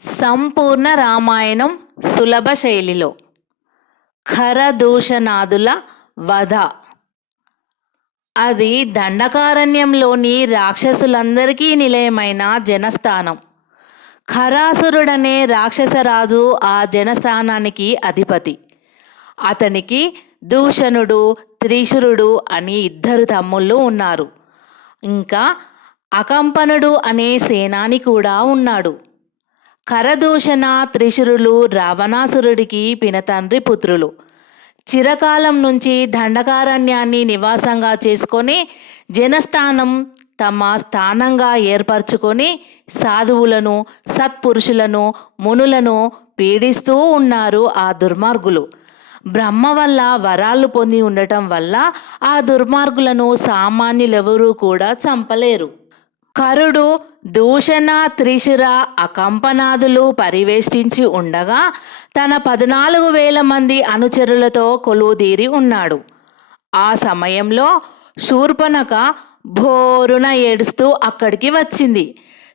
సంపూర్ణ రామాయణం సులభ శైలిలో ఖరదూషణాదుల వధ. అది దండకారణ్యంలోని రాక్షసులందరికీ నిలయమైన జనస్థానం. ఖరాసురుడనే రాక్షసరాజు ఆ జనస్థానానికి అధిపతి. అతనికి దూషణుడు, త్రిశురుడు అని ఇద్దరు తమ్ముళ్ళు ఉన్నారు. ఇంకా అకంపనుడు అనే సేనాని కూడా ఉన్నాడు. ఖరదూషణ, త్రిశురులు రావణాసురుడికి పినతండ్రి పుత్రులు. చిరకాలం నుంచి దండకారణ్యాన్ని నివాసంగా చేసుకొని జనస్థానం తమ స్థానంగా ఏర్పరచుకొని సాధువులను, సత్పురుషులను, మునులను పీడిస్తూ ఉన్నారు ఆ దుర్మార్గులు. బ్రహ్మ వల్ల వరాలు పొంది ఉండటం వల్ల ఆ దుర్మార్గులను సామాన్యులెవరూ కూడా చంపలేరు. కరుడు, దూషణ, త్రిశుర, అకంపనాదులు పరివేష్టించి ఉండగా తన 14,000 మంది అనుచరులతో కొలువుదీరి ఉన్నాడు. ఆ సమయంలో శూర్పణఖ భోరున ఏడుస్తూ అక్కడికి వచ్చింది.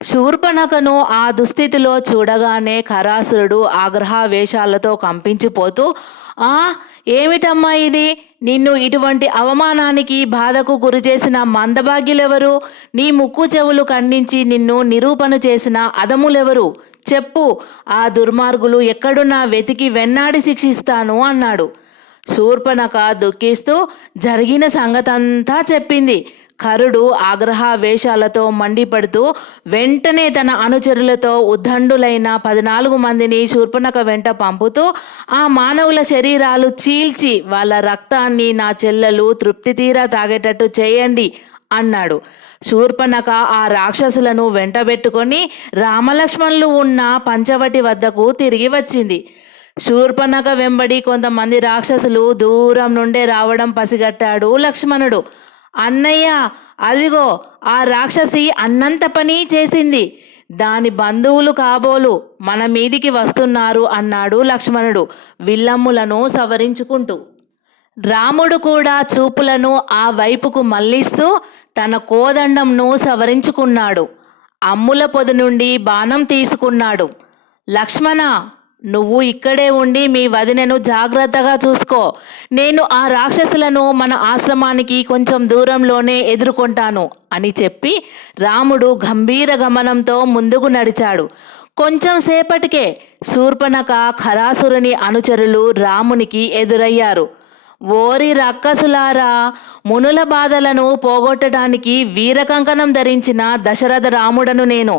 శూర్పణఖను ఆ దుస్థితిలో చూడగానే ఖరాసురుడు ఆగ్రహావేశాలతో కంపించిపోతూ, ఏమిటమ్మా ఇది? నిన్ను ఇటువంటి అవమానానికి, బాధకు గురి చేసిన మందభాగ్యులెవరు? నీ ముక్కు చెవులు ఖండించి నిన్ను నిరూపణ చేసిన అధములెవరు? చెప్పు, ఆ దుర్మార్గులు ఎక్కడున్నా వెతికి వెన్నాడి శిక్షిస్తాను అన్నాడు. శూర్పణఖ దుఃఖిస్తూ జరిగిన సంగతంతా చెప్పింది. కరుడు ఆగ్రహావేశాలతో మండిపడుతూ వెంటనే తన అనుచరులతో ఉద్దండులైన 14 మందిని శూర్పణఖ వెంట పంపుతూ, ఆ మానవుల శరీరాలు చీల్చి వాళ్ళ రక్తాన్ని నా చెల్లెలు తృప్తి తీరా తాగేటట్టు చేయండి అన్నాడు. శూర్పణఖ ఆ రాక్షసులను వెంటబెట్టుకొని రామలక్ష్మణులు ఉన్న పంచవటి వద్దకు తిరిగి వచ్చింది. శూర్పణఖ వెంబడి కొంతమంది రాక్షసులు దూరం నుండే రావడం పసిగట్టాడు లక్ష్మణుడు. అన్నయ్య, అదిగో ఆ రాక్షసి అన్నంత పని చేసింది. దాని బంధువులు కాబోలు మన మీదికి వస్తున్నారు అన్నాడు లక్ష్మణుడు విల్లమ్ములను సవరించుకుంటూ. రాముడు కూడా చూపులను ఆ వైపుకు మళ్లిస్తూ తన కోదండంను సవరించుకున్నాడు. అమ్ముల పొది నుండి బాణం తీసుకున్నాడు. లక్ష్మణ, నువ్వు ఇక్కడే ఉండి మీ వదినను జాగ్రత్తగా చూసుకో. నేను ఆ రాక్షసులను మన ఆశ్రమానికి కొంచెం దూరంలోనే ఎదుర్కొంటాను అని చెప్పి రాముడు గంభీర గమనంతో ముందుకు నడిచాడు. కొంచెం సేపటికే శూర్పణఖ, ఖరాసురుని అనుచరులు రామునికి ఎదురయ్యారు. ఓరి రక్కసులారా, మునుల బాధలను పోగొట్టడానికి వీరకంకణం ధరించిన దశరథ రాముడను నేను.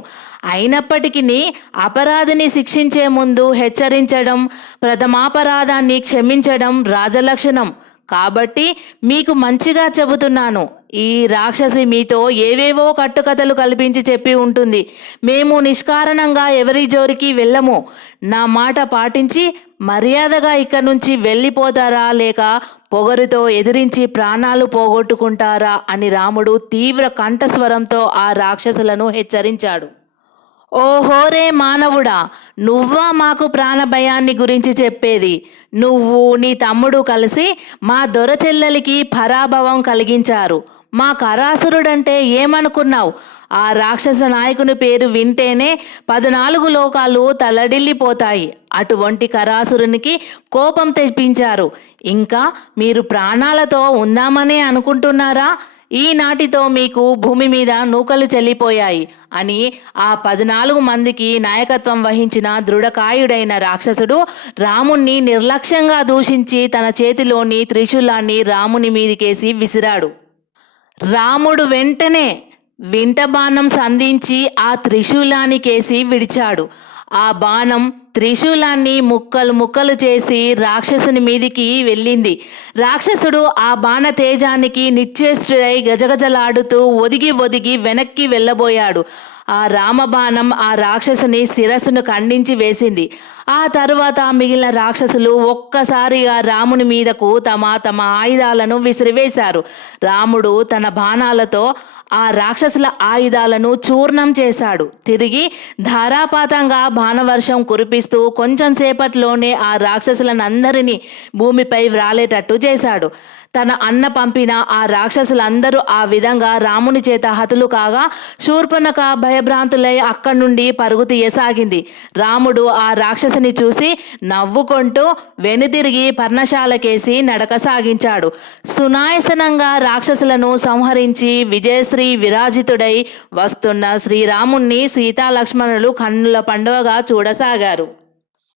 అయినప్పటికీ అపరాధిని శిక్షించే ముందు హెచ్చరించడం, ప్రథమాపరాధాన్ని క్షమించడం రాజలక్షణం. కాబట్టి మీకు మంచిగా చెబుతున్నాను, ఈ రాక్షసి మీతో ఏవేవో కట్టుకథలు కల్పించి చెప్పి ఉంటుంది. మేము నిష్కారణంగా ఎవరి జోరికి వెళ్ళము. నా మాట పాటించి మర్యాదగా ఇక్కడి నుంచి వెళ్ళిపోతారా, లేక పొగరుతో ఎదిరించి ప్రాణాలు పోగొట్టుకుంటారా అని రాముడు తీవ్ర కంఠస్వరంతో ఆ రాక్షసులను హెచ్చరించాడు. ఓహోరే మానవుడా, నువ్వా మాకు ప్రాణభయాన్ని గురించి చెప్పేది? నువ్వు, నీ తమ్ముడు కలిసి మా దొరచెల్లెలికి పరాభవం కలిగించారు. మా ఖరాసురుడంటే ఏమనుకున్నావు? ఆ రాక్షస నాయకుని పేరు వింటేనే 14 లోకాలు తలడిల్లిపోతాయి. అటువంటి ఖరాసురునికి కోపం తెప్పించారు. ఇంకా మీరు ప్రాణాలతో ఉందామనే అనుకుంటున్నారా? ఈనాటితో మీకు భూమి మీద నూకలు చెల్లిపోయాయి అని ఆ 14 మందికి నాయకత్వం వహించిన దృఢకాయుడైన రాక్షసుడు రాముణ్ణి నిర్లక్ష్యంగా దూషించి తన చేతిలోని త్రిశూలాన్ని రాముని మీదికేసి విసిరాడు. రాముడు వెంటనే వింట బాణం సంధించి ఆ త్రిశూలానికేసి విడిచాడు. ఆ బాణం త్రిశూలాన్ని ముక్కలు ముక్కలు చేసి రాక్షసుని మీదికి వెళ్ళింది. రాక్షసుడు ఆ బాణ తేజానికి నిశ్చేష్టుడై గజగజలాడుతూ ఒదిగి ఒదిగి వెనక్కి వెళ్ళబోయాడు. ఆ రామబాణం ఆ రాక్షసుని శిరస్సును ఖండించి వేసింది. ఆ తరువాత మిగిలిన రాక్షసులు ఒక్కసారిగా రాముని మీదకు తమ తమ ఆయుధాలను విసిరివేశారు. రాముడు తన బాణాలతో ఆ రాక్షసుల ఆయుధాలను చూర్ణం చేశాడు. తిరిగి ధారాపాతంగా బాణవర్షం కురిపిస్తూ కొంచెం సేపట్లోనే ఆ రాక్షసులనందరినీ భూమిపై వ్రాలేటట్టు చేశాడు. తన అన్న పంపిన ఆ రాక్షసులందరూ ఆ విధంగా రాముని చేత హతులు కాగా శూర్పణఖ భయభ్రాంతులై అక్కడి నుండి పరుగు తీయసాగింది. రాముడు ఆ రాక్షసుని చూసి నవ్వుకుంటూ వెనుదిరిగి పర్ణశాలకేసి నడక సాగించాడు. సునాయసనంగా రాక్షసులను సంహరించి విజయశ్రీ విరాజితుడై వస్తున్న శ్రీరాముణ్ణి సీతాలక్ష్మణులు కన్నుల పండుగగా చూడసాగారు.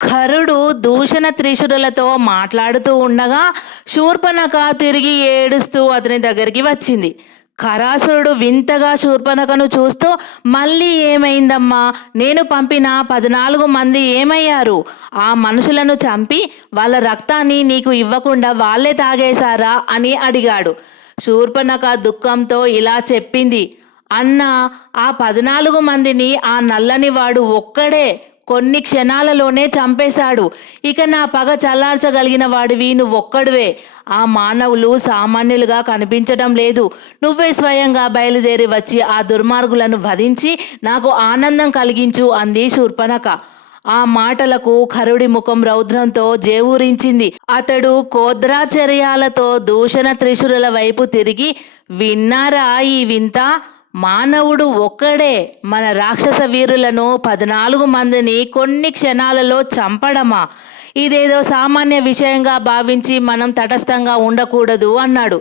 ఖరుడు దూషణ త్రిశురులతో మాట్లాడుతూ ఉండగా శూర్పణఖ తిరిగి ఏడుస్తూ అతని దగ్గరికి వచ్చింది. ఖరాసురుడు వింతగా శూర్పణఖను చూస్తూ, మళ్ళీ ఏమైందమ్మా? నేను పంపిన 14 మంది ఏమయ్యారు? ఆ మనుషులను చంపి వాళ్ళ రక్తాన్ని నీకు ఇవ్వకుండా వాళ్ళే తాగేశారా అని అడిగాడు. శూర్పణఖ దుఃఖంతో ఇలా చెప్పింది, అన్న, ఆ 14 మందిని ఆ నల్లని వాడు ఒక్కడే కొన్ని క్షణాలలోనే చంపేశాడు. ఇక నా పగ చల్లార్చగలిగిన వాడివి నువ్వొక్కడివే. ఆ మానవులు సామాన్యులుగా కనిపించడం లేదు. నువ్వే స్వయంగా బయలుదేరి వచ్చి ఆ దుర్మార్గులను వధించి నాకు ఆనందం కలిగించు అంది శూర్పణఖ. ఆ మాటలకు ఖరుడి ముఖం రౌద్రంతో జేవురించింది. అతడు కోద్రాచర్యాలతో దూషణ త్రిశురుల వైపు తిరిగి, విన్నారా ఈ వింత? మానవుడు ఒక్కడే మన రాక్షస వీరులను 14 మందిని కొన్ని క్షణాలలో చంపడమా? ఇదేదో సామాన్య విషయంగా భావించి మనం తటస్థంగా ఉండకూడదు అన్నాడు.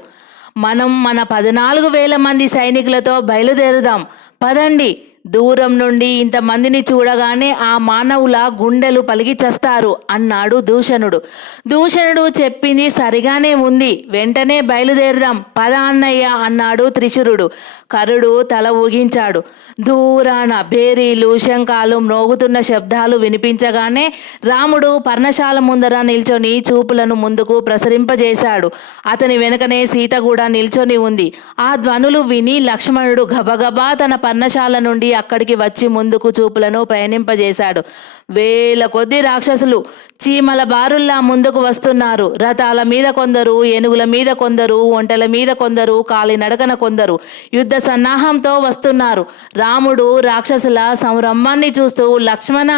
మనం మన 14,000 మంది సైనికులతో బయలుదేరుదాం, పదండి. దూరం నుండి ఇంతమందిని చూడగానే ఆ మానవుల గుండెలు పలిగి చస్తారు అన్నాడు దూషణుడు. దూషణుడు చెప్పింది సరిగానే ఉంది, వెంటనే బయలుదేరుదాం పద అన్నయ్య అన్నాడు త్రిశురుడు. కరుడు తల ఊగించాడు. దూరాన భేరీలు శంఖాలు మ్రోగుతున్న శబ్దాలు వినిపించగానే రాముడు పర్ణశాల ముందర నిల్చొని చూపులను ముందుకు ప్రసరింపజేశాడు. అతని వెనుకనే సీత కూడా నిల్చొని ఉంది. ఆ ధ్వనులు విని లక్ష్మణుడు గబగబా తన పర్ణశాల నుండి అక్కడికి వచ్చి ముందుకు చూపులను ప్రయాణింపజేశాడు. వేల కొద్ది రాక్షసులు చీమల బారుల్లా ముందుకు వస్తున్నారు. రథాల మీద కొందరు, ఏనుగుల మీద కొందరు, ఒంటెల మీద కొందరు, కాలినడకన కొందరు యుద్ధ సన్నాహంతో వస్తున్నారు. రాముడు రాక్షసుల సంరంభాన్ని చూస్తూ, లక్ష్మణ,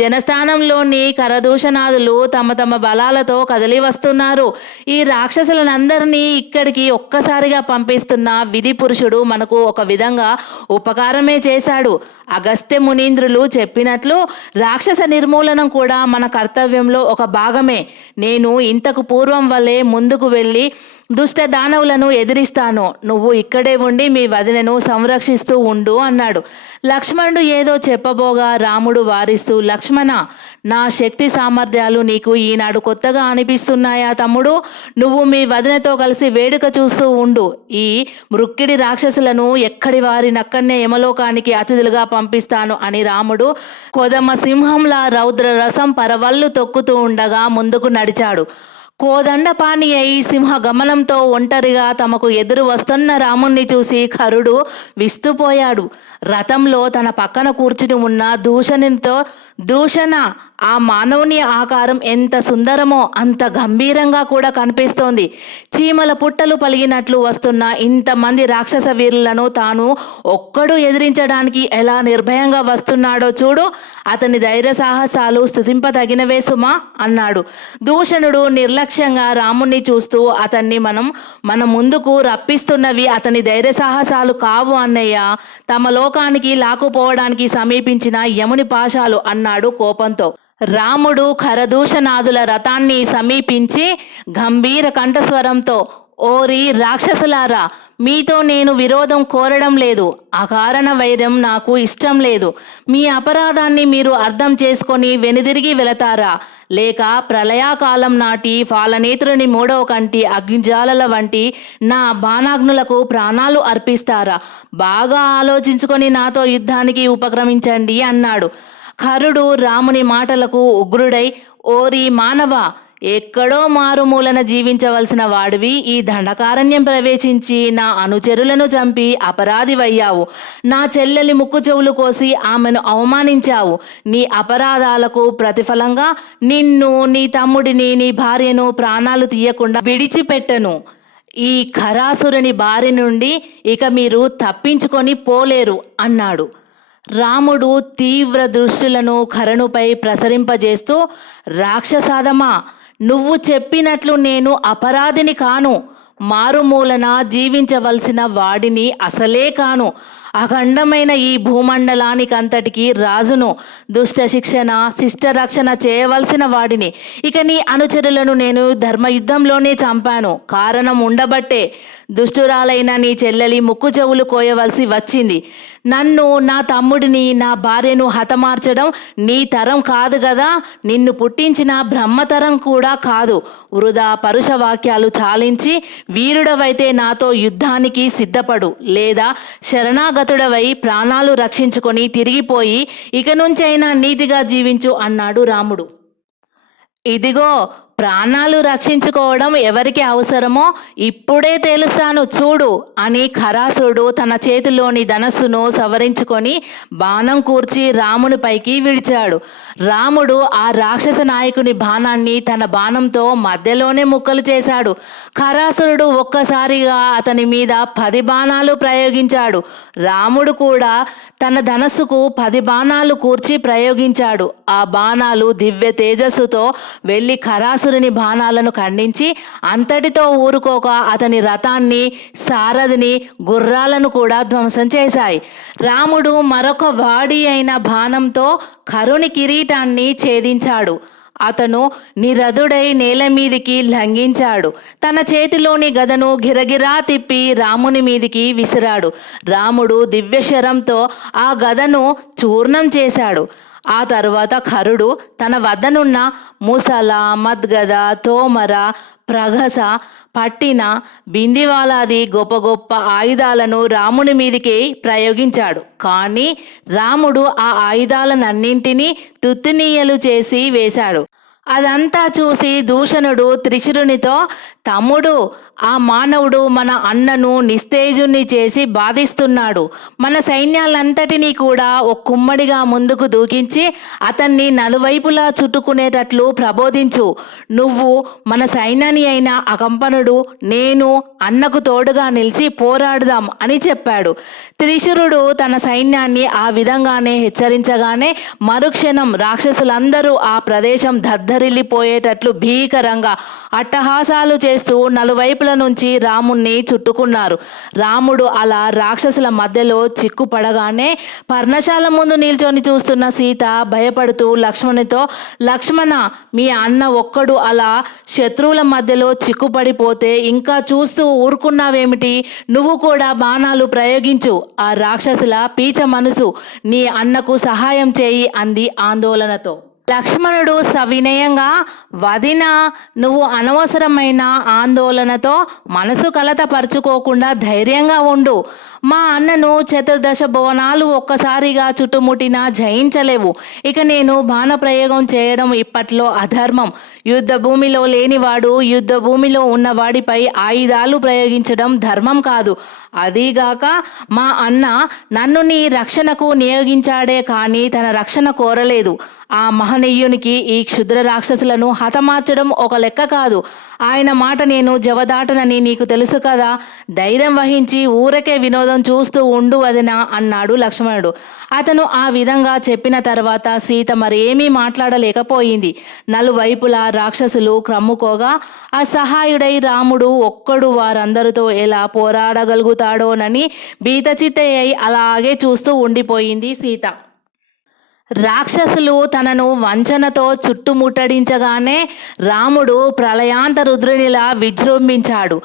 జనస్థానంలోని కరదూషణాదులు తమ తమ బలాలతో కదిలి వస్తున్నారు. ఈ రాక్షసులనందరినీ ఇక్కడికి ఒక్కసారిగా పంపిస్తున్న విధి పురుషుడు మనకు ఒక విధంగా ఉపకారమే చేశాడు. అగస్త్య మునీంద్రులు చెప్పినట్లు రాక్షస నిర్మూలనం కూడా మన కర్తవ్యంలో ఒక భాగమే. నేను ఇంతకు పూర్వం వల్లే ముందుకు వెళ్ళి దుష్ట దానవులను ఎదిరిస్తాను. నువ్వు ఇక్కడే ఉండి మీ వదినను సంరక్షిస్తూ ఉండు అన్నాడు. లక్ష్మణుడు ఏదో చెప్పబోగా రాముడు వారిస్తూ, లక్ష్మణ, నా శక్తి సామర్థ్యాలు నీకు ఈనాడు కొత్తగా అనిపిస్తున్నాయా తమ్ముడు? నువ్వు మీ వదినతో కలిసి వేడుక చూస్తూ ఉండు. ఈ మృక్కిడి రాక్షసులను ఎక్కడి వారినక్కడనే యమలోకానికి అతిథులుగా పంపిస్తాను అని రాముడు కొదమ సింహంలా రౌద్ర రసం పరవళ్ళు తొక్కుతూ ఉండగా ముందుకు నడిచాడు. కోదండపాణి అయి సింహ గమనంతో ఒంటరిగా తమకు ఎదురు వస్తున్న రాముణ్ణి చూసి ఖరుడు విస్తుపోయాడు. రథంలో తన పక్కన కూర్చుని ఉన్న దూషణునితో, దూషణ, ఆ మానవుని ఆకారం ఎంత సుందరమో అంత గంభీరంగా కూడా కనిపిస్తోంది. చీమల పుట్టలు పలిగినట్లు వస్తున్న ఇంతమంది రాక్షస వీరులను తాను ఒక్కడు ఎదిరించడానికి ఎలా నిర్భయంగా వస్తున్నాడో చూడు. అతని ధైర్య సాహసాలు స్తుతింపదగినవే సుమా అన్నాడు. దూషణుడు నిర్లక్ష్యంగా రాముణ్ణి చూస్తూ, అతన్ని మన ముందుకు రప్పిస్తున్నవి అతని ధైర్య సాహసాలు కావు అన్నయ్య, తమ లోకానికి లాక్కుపోవడానికి సమీపించిన యముని పాశాలు అన్నాడు కోపంతో. రాముడు ఖరదూషణాదుల రథాన్ని సమీపించి గంభీర కంఠస్వరంతో, ఓరి రాక్షసులారా, మీతో నేను విరోధం కోరడం లేదు. అకారణ వైరం నాకు ఇష్టం లేదు. మీ అపరాధాన్ని మీరు అర్థం చేసుకొని వెనుదిరిగి వెళతారా, లేక ప్రళయాకాలం నాటి ఫాలనేత్రుని 3వ కంటి అగ్నిజాలల వంటి నా బాణాగ్నులకు ప్రాణాలు అర్పిస్తారా? బాగా ఆలోచించుకొని నాతో యుద్ధానికి ఉపక్రమించండి అన్నాడు. ఖరుడు రాముని మాటలకు ఉగ్రుడై, ఓరి మానవ, ఎక్కడో మారుమూలన జీవించవలసిన వాడివి ఈ దండకారణ్యం ప్రవేశించి నా అనుచరులను చంపి అపరాధివయ్యావు. నా చెల్లెలి ముక్కు చెవులు కోసి ఆమెను అవమానించావు. నీ అపరాధాలకు ప్రతిఫలంగా నిన్ను, నీ తమ్ముడిని, నీ భార్యను ప్రాణాలు తీయకుండా విడిచిపెట్టను. ఈ ఖరాసురుని బారి నుండి ఇక మీరు తప్పించుకొని పోలేరు అన్నాడు. రాముడు తీవ్ర దృష్టిలను ఖరునిపై ప్రసరింపజేస్తూ, రాక్షసాదమా, నువ్వు చెప్పినట్లు నేను అపరాధిని కాను. మారుమూలన జీవించవలసిన వాడిని అసలే కాను. అఖండమైన ఈ భూమండలానికంతటికి రాజును. దుష్ట శిక్షణ శిష్ట రక్షణ చేయవలసిన వాడిని. ఇక నీ అనుచరులను నేను ధర్మయుద్ధంలోనే చంపాను. కారణం ఉండబట్టే దుష్టురాలైన నీ చెల్లెలి ముక్కు చెవులు కోయవలసి వచ్చింది. నన్ను, నా తమ్ముడిని, నా భార్యను హతమార్చడం నీ తరం కాదు కదా. నిన్ను పుట్టించిన బ్రహ్మతరం కూడా కాదు. వృధా పరుష వాక్యాలు చాలించి వీరుడవైతే నాతో యుద్ధానికి సిద్ధపడు, లేదా శరణాగతుడవై ప్రాణాలు రక్షించుకొని తిరిగిపోయి ఇక నుంచైనా నీతిగా జీవించు అన్నాడు రాముడు. ఇదిగో, ప్రాణాలు రక్షించుకోవడం ఎవరికి అవసరమో ఇప్పుడే తెలుస్తాను చూడు అని ఖరాసురుడు తన చేతిలోని ధనస్సును సవరించుకొని బాణం కూర్చి రామునిపైకి విడిచాడు. రాముడు ఆ రాక్షస నాయకుని బాణాన్ని తన బాణంతో మధ్యలోనే ముక్కలు చేశాడు. ఖరాసురుడు ఒక్కసారిగా అతని మీద 10 బాణాలు ప్రయోగించాడు. రాముడు కూడా తన ధనస్సుకు 10 బాణాలు కూర్చి ప్రయోగించాడు. ఆ బాణాలు దివ్య తేజస్సుతో వెళ్ళి ఖరాసురుని బాణాలను ఖండించి అంతటితో ఊరుకోక అతని రథాన్ని, సారథిని, గుర్రాలను కూడా ధ్వంసం చేశాయి. రాముడు మరొక వాడి అయిన బాణంతో కరుని కిరీటాన్ని ఛేదించాడు. అతను నిరధుడై నేల మీదికి లంఘించాడు. తన చేతిలోని గదను గిరగిరా తిప్పి రాముని మీదికి విసిరాడు. రాముడు దివ్యశరంతో ఆ గదను చూర్ణం చేశాడు. ఆ తరువాత ఖరుడు తన వద్దనున్న ముసల, మద్గద, తోమర, ప్రగస, పట్టిన, బిందివాలాది గొప్ప గొప్ప ఆయుధాలను రాముని మీదికి ప్రయోగించాడు. కానీ రాముడు ఆ ఆయుధాలనన్నింటినీ తుత్తునీయలు చేసి వేశాడు. అదంతా చూసి దూషణుడు త్రిశిరునితో, తమ్ముడు, ఆ మానవుడు మన అన్నను నిస్తేజుణ్ణి చేసి బాధిస్తున్నాడు. మన సైన్యాలంతటినీ కూడా ఒక్కుమ్మడిగా ముందుకు దూకించి అతన్ని నలువైపులా చుట్టుకునేటట్లు ప్రబోధించు. నువ్వు, మన సైన్యాని అయిన అకంపనుడు, నేను అన్నకు తోడుగా నిలిచి పోరాడుదాం అని చెప్పాడు. త్రిశిరుడు తన సైన్యాన్ని ఆ విధంగానే హెచ్చరించగానే మరుక్షణం రాక్షసులందరూ ఆ ప్రదేశం దద్దరిల్లిపోయేటట్లు భీకరంగా అట్టహాసాలు చేస్తూ నలువైపుల నుంచి రాముణ్ణి చుట్టుకున్నారు. రాముడు అలా రాక్షసుల మధ్యలో చిక్కుపడగానే పర్ణశాల ముందు నిల్చొని చూస్తున్న సీత భయపడుతూ లక్ష్మణునితో, లక్ష్మణ, మీ అన్న ఒక్కడు అలా శత్రువుల మధ్యలో చిక్కుపడిపోతే ఇంకా చూస్తూ ఊరుకున్నావేమిటి? నువ్వు కూడా బాణాలు ప్రయోగించు. ఆ రాక్షసుల పీచ మనసు నీ అన్నకు సహాయం చేయి అంది ఆందోళనతో. లక్ష్మణుడు సవినయంగా, వదిన, నువ్వు అనవసరమైన ఆందోళనతో మనసు కలతపరుచుకోకుండా ధైర్యంగా ఉండు. మా అన్నను చతుర్దశ భువనాలు ఒక్కసారిగా చుట్టుముట్టినా జయించలేవు. ఇక నేను బాణప్రయోగం చేయడం ఇప్పట్లో అధర్మం. యుద్ధ భూమిలో లేనివాడు యుద్ధ భూమిలో ఉన్నవాడిపై ఆయుధాలు ప్రయోగించడం ధర్మం కాదు. అదీగాక మా అన్న నన్ను నీ రక్షణకు నియోగించాడే కానీ తన రక్షణ కోరలేదు. ఆ మహనీయునికి ఈ క్షుద్ర రాక్షసులను హతమార్చడం ఒక లెక్క కాదు. ఆయన మాట నేను జవదాటనని నీకు తెలుసు కదా. ధైర్యం వహించి ఊరకే వినోదం చూస్తూ ఉండు వదిన అన్నాడు లక్ష్మణుడు. అతను ఆ విధంగా చెప్పిన తర్వాత సీత మరేమీ మాట్లాడలేకపోయింది. నలువైపులా రాక్షసులు క్రమ్ముకోగా అసహాయుడై రాముడు ఒక్కడు వారందరితో ఎలా పోరాడగలుగుతాడోనని భీతచిత్తయ్యి అలాగే చూస్తూ ఉండిపోయింది సీత. రాక్షసులు తనను వంచనతో చుట్టుముట్టడించగానే రాముడు ప్రళయాంత రుద్రునిలా విజృంభించాడు.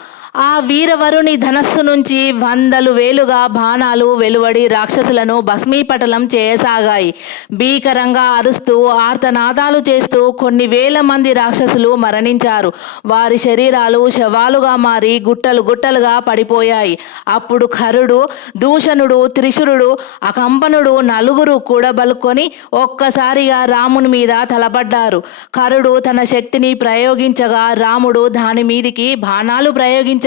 ఆ వీరవరుని ధనస్సు నుంచి వందలు వేలుగా బాణాలు వెలువడి రాక్షసులను భస్మీపటలం చేయసాగాయి. భీకరంగా అరుస్తూ ఆర్తనాదాలు చేస్తూ కొన్ని వేల మంది రాక్షసులు మరణించారు. వారి శరీరాలు శవాలుగా మారి గుట్టలు గుట్టలుగా పడిపోయాయి. అప్పుడు ఖరుడు, దూషణుడు, త్రిశురుడు, అకంపనుడు నలుగురు కూడబలుకొని ఒక్కసారిగా రాముని మీద తలపడ్డారు. ఖరుడు తన శక్తిని ప్రయోగించగా రాముడు దాని మీదికి బాణాలు ప్రయోగించారు.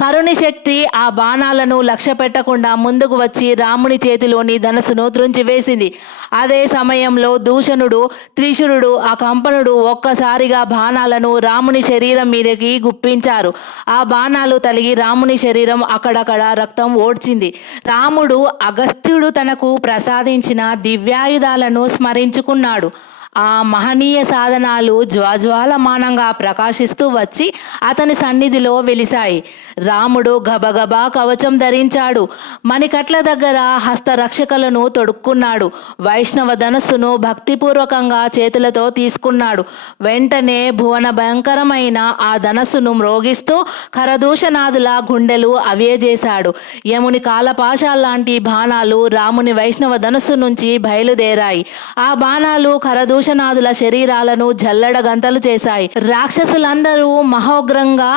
కరుని శక్తి ఆ బాణాలను లక్ష్య పెట్టకుండా ముందుకు వచ్చి రాముని చేతిలోని ధనస్సును త్రుంచివేసింది. అదే సమయంలో దూషణుడు, త్రిశురుడు, అకంపనుడు ఒక్కసారిగా బాణాలను రాముని శరీరం మీదకి గుప్పించారు. ఆ బాణాలు తలిగి రాముని శరీరం అక్కడక్కడ రక్తం ఓడ్చింది. రాముడు అగస్త్యుడు తనకు ప్రసాదించిన దివ్యాయుధాలను స్మరించుకున్నాడు. ఆ మహనీయ సాధనాలు జ్వాజ్వాలమానంగా ప్రకాశిస్తూ వచ్చి అతని సన్నిధిలో వెలిశాయి. రాముడు గబగబా కవచం ధరించాడు. మణికట్ల దగ్గర హస్తరక్షకలను తొడుక్కున్నాడు. వైష్ణవ ధనస్సును భక్తిపూర్వకంగా చేతులతో తీసుకున్నాడు. వెంటనే భువన భయంకరమైన ఆ ధనస్సును మ్రోగిస్తూ కరదూషణాదుల గుండెలు అవేజేశాడు. యముని కాలపాశాల్లాంటి బాణాలు రాముని వైష్ణవ ధనస్సు నుంచి బయలుదేరాయి. ఆ బాణాలు కరదూషణాదుల శరీరాలను జల్లెడగంతలు చేశాయి. రాక్షసులందరూ మహోగ్రంగా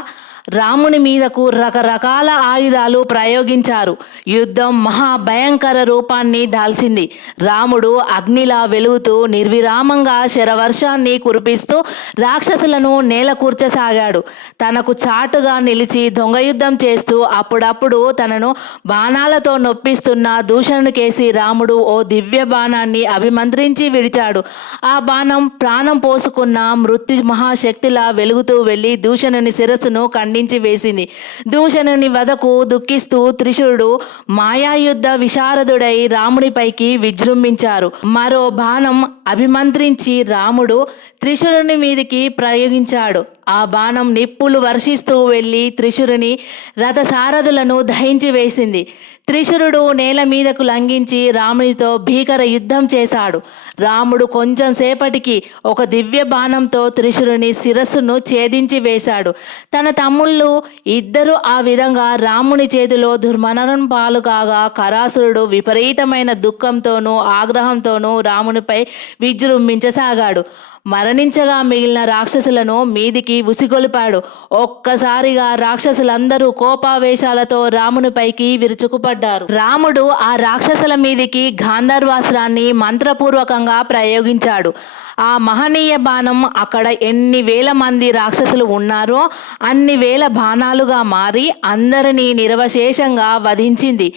రాముని మీదకు రకరకాల ఆయుధాలు ప్రయోగించారు. యుద్ధం మహాభయంకర రూపాన్ని దాల్చింది. రాముడు అగ్నిలా వెలుగుతూ నిర్విరామంగా శరవర్షాన్ని కురిపిస్తూ రాక్షసులను నేల కూర్చసాగాడు. తనకు చాటుగా నిలిచి దొంగయుద్ధం చేస్తూ అప్పుడప్పుడు తనను బాణాలతో నొప్పిస్తున్న దూషణునికేసి రాముడు ఓ దివ్య బాణాన్ని అభిమంత్రించి విడిచాడు. ఆ బాణం ప్రాణం పోసుకున్న మృత్యు మహాశక్తిలా వెలుగుతూ వెళ్ళి దూషణుని శిరస్సును ఖండించి వేసింది. దూషణుని వధకు దుఃఖిస్తూ త్రిశూరుడు మాయాయుద్ధ విశారదుడై రామునిపైకి విజృంభించారు. మరో బాణం అభిమంత్రించి రాముడు త్రిశూరుని మీదికి ప్రయోగించాడు. ఆ బాణం నిప్పులు వర్షిస్తూ వెళ్ళి త్రిశూరుని రథసారథులను దహించి వేసింది. త్రిశూరుడు నేల మీదకు లంఘించి రామునితో భీకర యుద్ధం చేశాడు. రాముడు కొంచెం సేపటికి ఒక దివ్య బాణంతో త్రిశూరుని శిరస్సును ఛేదించి వేశాడు. తన తమ్ముళ్ళు ఇద్దరు ఆ విధంగా రాముని చేతిలో దుర్మరణం పాలు కాగా కరాసురుడు విపరీతమైన దుఃఖంతోనూ ఆగ్రహంతోనూ రామునిపై విజృంభించసాగాడు. మరణించగా మిగిలిన రాక్షసులను మీదికి ఉసిగొలిపాడు. ఒక్కసారిగా రాక్షసులందరూ కోపావేశాలతో రామునిపైకి విరుచుకుపడ్డారు. రాముడు ఆ రాక్షసుల మీదికి గాంధర్వాస్త్రాన్ని మంత్రపూర్వకంగా ప్రయోగించాడు. ఆ మహనీయ బాణం అక్కడ ఎన్ని వేల మంది రాక్షసులు ఉన్నారో అన్ని వేల బాణాలుగా మారి అందరినీ నిరవశేషంగా వధించింది.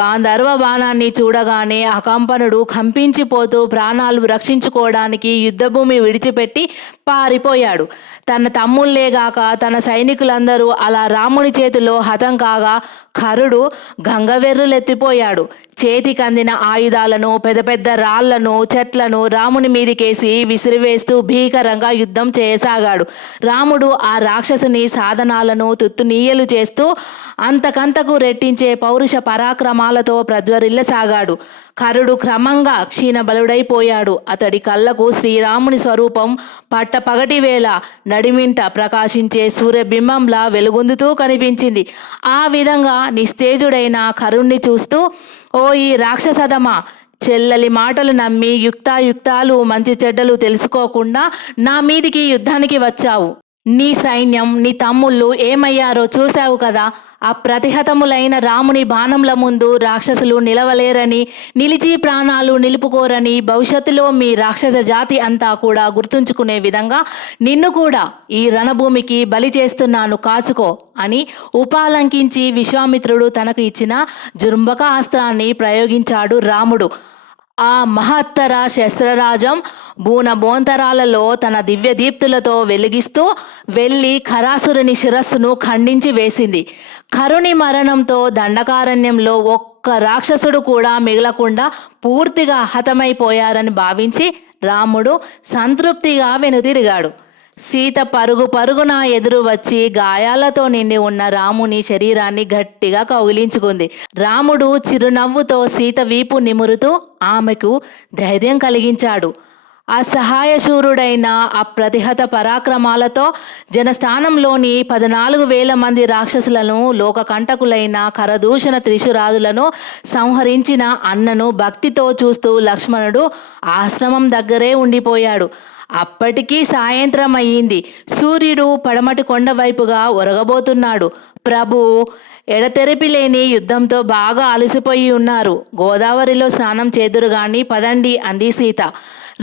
గాంధర్వ బాణాన్ని చూడగానే అకంపనుడు కంపించిపోతూ ప్రాణాలు రక్షించుకోవడానికి యుద్ధభూమి విడిచిపెట్టి పారిపోయాడు. తన తమ్ముళ్లేగాక తన సైనికులందరూ అలా రాముని చేతిలో హతం కాగా కరుడు గంగవెర్రులెత్తిపోయాడు. చేతికందిన ఆయుధాలను పెద్ద పెద్ద రాళ్లను చెట్లను రాముని మీదికేసి విసిరివేస్తూ భీకరంగా యుద్ధం చేయసాగాడు. రాముడు ఆ రాక్షసుని సాధనాలను తుత్తునీయలు చేస్తూ అంతకంతకు రెట్టించే పౌరుష పరాక్రమాలతో ప్రజ్వరిల్లసాగాడు. కరుడు క్రమంగా క్షీణబలుడైపోయాడు. అతడి కళ్ళకు శ్రీరాముని స్వరూపం పట్టపగటి వేళ నడిమింట ప్రకాశించే సూర్యబింబంలా వెలుగొందుతూ కనిపించింది. ఆ విధంగా నిస్తేజుడైన కరుణ్ణి చూస్తూ, ఓ ఈ రాక్షసదమా, చెల్లలి మాటలు నమ్మి యుక్తాయుక్తాలు మంచి చెడ్డలు తెలుసుకోకుండా నా మీదికి యుద్ధానికి వచ్చావు. నీ సైన్యం నీ తమ్ముళ్ళు ఏమయ్యారో చూశావు కదా. అప్రతిహతములైన రాముని బాణంల ముందు రాక్షసులు నిలవలేరని, నిలిచి ప్రాణాలు నిలుపుకోరని భవిష్యత్తులో మీ రాక్షస జాతి అంతా కూడా గుర్తుంచుకునే విధంగా నిన్ను కూడా ఈ రణభూమికి బలి చేస్తున్నాను, కాచుకో అని ఉపాలంకించి విశ్వామిత్రుడు తనకు ఇచ్చిన జృంభక అస్త్రాన్ని ప్రయోగించాడు రాముడు. ఆ మహత్తర శస్త్రరాజం బోంతరాలలో తన దివ్య దీప్తులతో వెలిగిస్తూ వెళ్ళి ఖరాసురుని శిరస్సును ఖండించి వేసింది. కరుని మరణంతో దండకారణ్యంలో ఒక్క రాక్షసుడు కూడా మిగలకుండా పూర్తిగా హతమైపోయారని భావించి రాముడు సంతృప్తిగా వెనుతిరిగాడు. సీత పరుగున ఎదురు వచ్చి గాయాలతో నిండి ఉన్న రాముని శరీరాన్ని గట్టిగా కౌగిలించుకుంది. రాముడు చిరునవ్వుతో సీత వీపు నిమురుతూ ఆమెకు ధైర్యం కలిగించాడు. అసహాయశూరుడైన అప్రతిహత పరాక్రమాలతో జనస్థానంలోని 14,000 మంది రాక్షసులను లోకకంటకులైన కరదూషణ త్రిశూరాదులను సంహరించిన అన్నను భక్తితో చూస్తూ లక్ష్మణుడు ఆశ్రమం దగ్గరే ఉండిపోయాడు. అప్పటికీ సాయంత్రం అయ్యింది. సూర్యుడు పడమటి కొండ వైపుగా ఒరగబోతున్నాడు. ప్రభు, ఎడతెరిపి లేని యుద్ధంతో బాగా అలసిపోయి ఉన్నారు. గోదావరిలో స్నానం చేదురు గాని పదండి అంది సీత.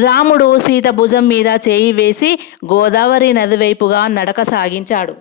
రాముడు సీత భుజం మీద చేయి వేసి గోదావరి నది వైపుగా నడక సాగించాడు.